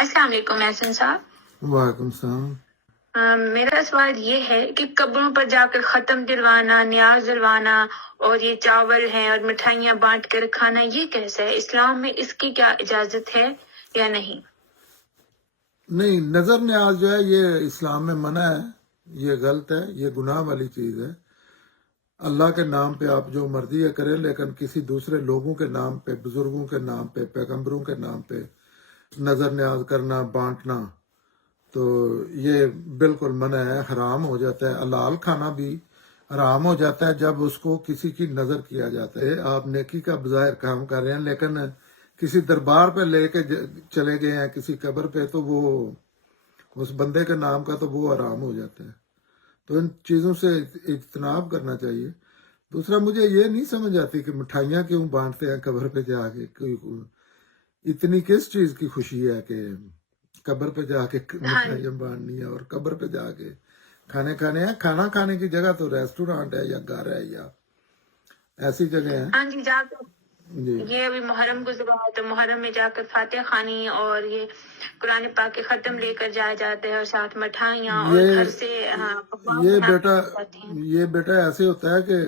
السلام علیکم محسن صاحب۔ وعلیکم السلام۔ میرا سوال یہ ہے کہ قبروں پر جا کر ختم دلوانا، نیاز دلوانا اور یہ چاول ہیں اور مٹھائیاں بانٹ کر کھانا، یہ کیسا ہے؟ اسلام میں اس کی کیا اجازت ہے یا نہیں؟ نہیں، نظر نیاز جو ہے یہ اسلام میں منع ہے، یہ غلط ہے، یہ گناہ والی چیز ہے۔ اللہ کے نام پہ آپ جو مرضی ہے کریں، لیکن کسی دوسرے لوگوں کے نام پہ، بزرگوں کے نام پہ، پیغمبروں کے نام پہ نظر نیاز کرنا، بانٹنا، تو یہ بالکل منع ہے، حرام ہو جاتا ہے۔ حلال کھانا بھی حرام ہو جاتا ہے جب اس کو کسی کی نظر کیا جاتا ہے۔ آپ نیکی کا بظاہر کام کر رہے ہیں، لیکن کسی دربار پہ لے کے چلے گئے ہیں، کسی قبر پہ، تو وہ اس بندے کے نام کا تو وہ حرام ہو جاتا ہے۔ تو ان چیزوں سے اجتناب کرنا چاہیے۔ دوسرا، مجھے یہ نہیں سمجھ آتی کہ مٹھائیاں کیوں بانٹتے ہیں قبر پہ جا کے، اتنی کس چیز کی خوشی ہے کہ قبر پہ جا کے مٹھائیاں بانٹنی ہے اور قبر پہ جا کے کھانے کھانے ہیں؟ کھانا کھانے کی جگہ تو ریسٹورانٹ ہے یا گھر ہے یا ایسی جگہ ہیں۔ ہاں جی، جا کر جی، یہ ابھی محرم گزرا ہے تو محرم میں جا کر فاتح خوانی اور یہ قرآن پاک کے ختم لے کر جایا جاتا ہے اور ساتھ مٹھائیاں اور گھر سے پکوان یہ بنا بیٹا کر جاتے ہیں۔ یہ بیٹا ایسے ہوتا ہے کہ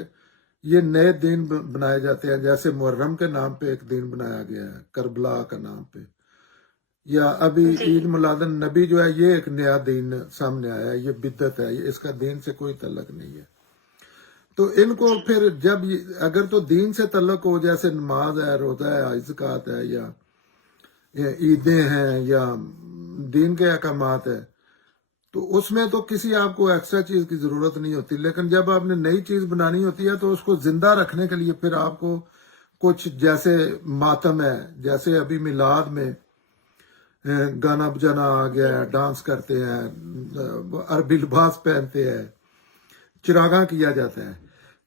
یہ نئے دین بنائے جاتے ہیں، جیسے محرم کے نام پہ ایک دین بنایا گیا ہے، کربلا کا نام پہ، یا ابھی جی عید میلاد النبی جو ہے، یہ ایک نیا دین سامنے آیا ہے، یہ بدعت ہے، اس کا دین سے کوئی تعلق نہیں ہے۔ تو ان کو پھر جب اگر تو دین سے تعلق ہو، جیسے نماز ہے، روزہ ہے، زکوٰۃ ہے، یا عیدیں ہیں، یا دین کے احکامات ہے، تو اس میں تو کسی آپ کو ایکسٹرا چیز کی ضرورت نہیں ہوتی۔ لیکن جب آپ نے نئی چیز بنانی ہوتی ہے تو اس کو زندہ رکھنے کے لیے پھر آپ کو کچھ، جیسے ماتم ہے، جیسے ابھی میلاد میں گانا بجانا آ گیا ہے، ڈانس کرتے ہیں، عربی لباس پہنتے ہیں، چراغاں کیا جاتا ہے،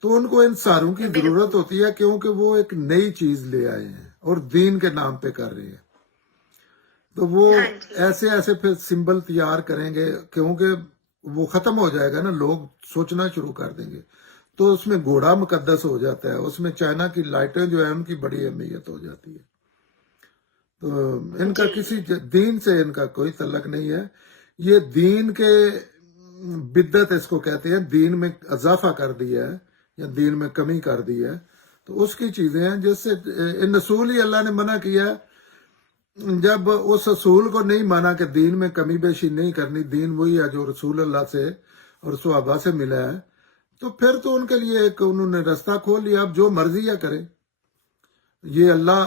تو ان کو ان ساروں کی ضرورت ہوتی ہے، کیونکہ وہ ایک نئی چیز لے آئے ہیں اور دین کے نام پہ کر رہے ہیں۔ تو وہ ایسے ایسے پھر سمبل تیار کریں گے، کیونکہ وہ ختم ہو جائے گا نا، لوگ سوچنا شروع کر دیں گے، تو اس میں گھوڑا مقدس ہو جاتا ہے، اس میں چائنا کی لائٹیں جو ہے ان کی بڑی اہمیت ہو جاتی ہے۔ تو ان کا کسی دین سے ان کا کوئی تعلق نہیں ہے۔ یہ دین کے بدعت اس کو کہتے ہیں، دین میں اضافہ کر دیا ہے یا دین میں کمی کر دی ہے، تو اس کی چیزیں ہیں جس سے ان اصول ہی اللہ نے منع کیا ہے۔ جب اس اصول کو نہیں مانا کہ دین میں کمی بیشی نہیں کرنی، دین وہی ہے جو رسول اللہ سے اور صحابہ سے ملا ہے، تو پھر تو ان کے لیے ایک انہوں نے رستہ کھول لیا، اب جو مرضی ہے کریں۔ یہ اللہ،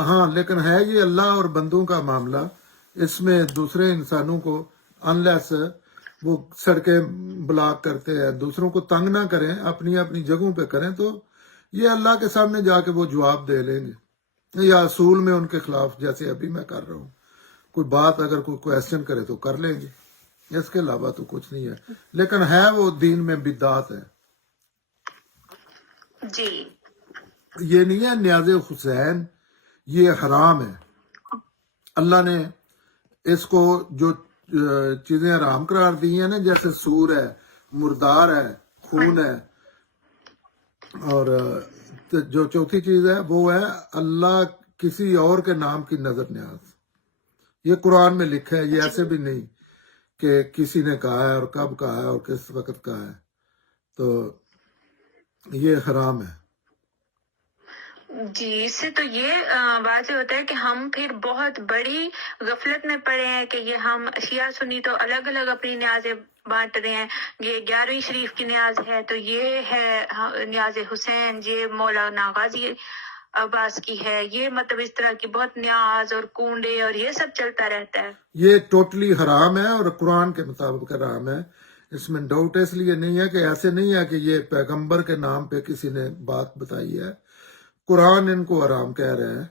ہاں، لیکن ہے یہ اللہ اور بندوں کا معاملہ، اس میں دوسرے انسانوں کو انلیس وہ سڑکیں بلاک کرتے ہیں، دوسروں کو تنگ نہ کریں، اپنی اپنی جگہوں پہ کریں، تو یہ اللہ کے سامنے جا کے وہ جواب دے لیں گے، یا اصول میں ان کے خلاف، جیسے ابھی میں کر رہا ہوں، کوئی بات اگر کوئی کویسچن کرے تو کر لیں گے، اس کے علاوہ تو کچھ نہیں ہے۔ لیکن ہے وہ دین میں بدعت ہے۔ جی یہ نہیں ہے نیاز حسین، یہ حرام ہے۔ اللہ نے اس کو جو چیزیں حرام قرار دی ہیں نا، جیسے سور ہے، مردار ہے، خون ہے، اور جو چوتھی چیز ہے وہ ہے اللہ کسی اور کے نام کی نظر نیاز۔ یہ قرآن میں لکھا ہے، یہ ایسے بھی نہیں کہ کسی نے کہا ہے اور کب کہا ہے اور کس وقت کہا ہے، تو یہ حرام ہے۔ جی، اس سے تو یہ واضح ہوتا ہے کہ ہم پھر بہت بڑی غفلت میں پڑے ہیں کہ یہ ہم شیعہ سنی تو الگ الگ اپنی نیازیں بانٹ رہے ہیں۔ یہ 11ویں شریف کی نیاز ہے تو یہ ہے نیاز حسین، یہ مولانا غازی عباس کی ہے، یہ مطلب اس طرح کی بہت نیاز اور کنڈے اور یہ سب چلتا رہتا ہے۔ یہ ٹوٹلی حرام ہے اور قرآن کے مطابق حرام ہے۔ اس میں ڈاؤٹ اس لیے نہیں ہے کہ ایسے نہیں ہے کہ یہ پیغمبر کے نام پہ کسی نے بات بتائی ہے، قرآن ان کو حرام کہہ رہے ہیں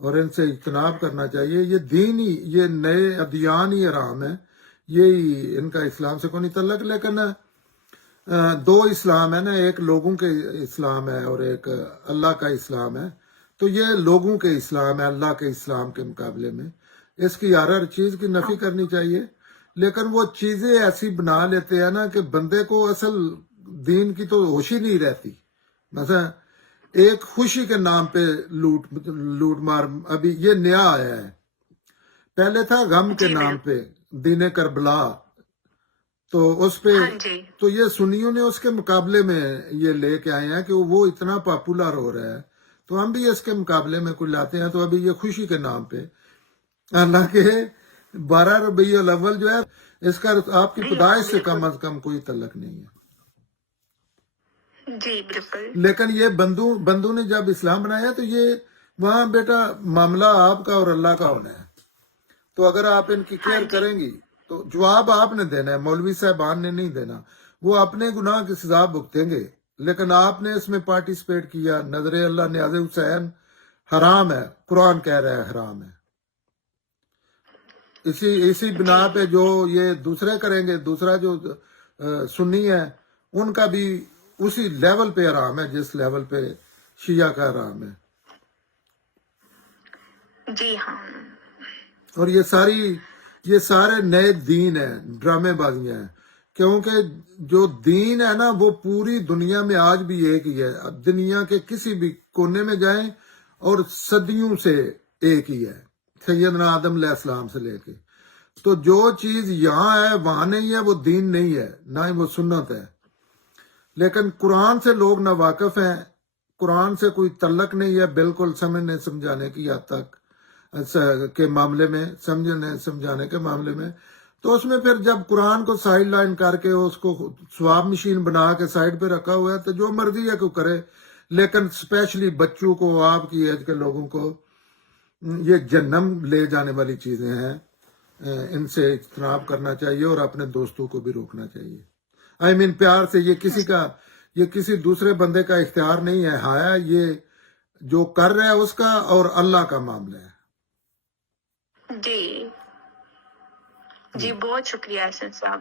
اور ان سے اجتناب کرنا چاہیے۔ یہ دین ہی، یہ نئے ادیان ہی حرام ہے، یہی ان کا اسلام سے کوئی نہیں تعلق۔ لیکن دو اسلام ہے نا، ایک لوگوں کے اسلام ہے اور ایک اللہ کا اسلام ہے، تو یہ لوگوں کے اسلام ہے اللہ کے اسلام کے مقابلے میں، اس کی ہر چیز کی نفی کرنی چاہیے۔ لیکن وہ چیزیں ایسی بنا لیتے ہیں نا کہ بندے کو اصل دین کی تو ہوش ہی نہیں رہتی۔ مثلا ایک خوشی کے نام پہ لوٹ مار، ابھی یہ نیا آیا ہے، پہلے تھا غم کے جی نام بالکل، پہ دین کربلا، تو اس پہ ہاں جی، تو یہ سنیوں نے اس کے مقابلے میں یہ لے کے آئے ہیں کہ وہ اتنا پاپولر ہو رہا ہے، تو ہم بھی اس کے مقابلے میں کچھ لاتے ہیں. تو ابھی یہ خوشی کے نام پہ، حالانکہ 12 ربیع الاول جو ہے اس کا آپ کی جی ہاں پیدائش سے کم بالکل، از کم کوئی تعلق نہیں ہے. جی بالکل، لیکن یہ بندو نے جب اسلام بنایا تو یہ وہاں بیٹا معاملہ آپ کا اور اللہ کا ہونا ہے. تو اگر آپ ان کی ہاں کیئر جی، کریں گی تو جواب آپ نے دینا ہے، مولوی صاحبان نے نہیں دینا. وہ اپنے گناہ کی سزا بھگتیں گے، لیکن آپ نے اس میں پارٹیسپیٹ کیا. نظر اللہ نیاز حسین حرام ہے، قرآن کہہ رہا ہے حرام ہے. اسی بنا جی، پہ جو یہ دوسرے کریں گے، دوسرا جو سنی ہے ان کا بھی اسی لیول پہ حرام ہے جس لیول پہ شیعہ کا حرام ہے. جی ہاں، اور یہ سارے نئے دین ہیں، ڈرامے بازیاں ہیں. کیونکہ جو دین ہے نا وہ پوری دنیا میں آج بھی ایک ہی ہے. اب دنیا کے کسی بھی کونے میں جائیں اور صدیوں سے ایک ہی ہے، سیدنا آدم علیہ السلام سے لے کے. تو جو چیز یہاں ہے وہاں نہیں ہے، وہ دین نہیں ہے، نہ ہی وہ سنت ہے. لیکن قرآن سے لوگ نا واقف ہیں، قرآن سے کوئی تعلق نہیں ہے بالکل سمجھنے سمجھانے کی حد تک کے معاملے میں، سمجھانے کے معاملے میں. تو اس میں پھر جب قرآن کو سائڈ لائن کر کے اس کو سواب مشین بنا کے سائڈ پہ رکھا ہوا ہے تو جو مرضی ہے کو کرے. لیکن اسپیشلی بچوں کو، آپ کی ایج کے لوگوں کو یہ جہنم لے جانے والی چیزیں ہیں، ان سے اجتناب کرنا چاہیے اور اپنے دوستوں کو بھی روکنا چاہیے. پیار سے، یہ کسی دوسرے بندے کا اختیار نہیں ہے، ہایا یہ جو کر رہا ہے اس کا اور اللہ کا معاملہ ہے. جی، جی بہت شکریہ احسن صاحب.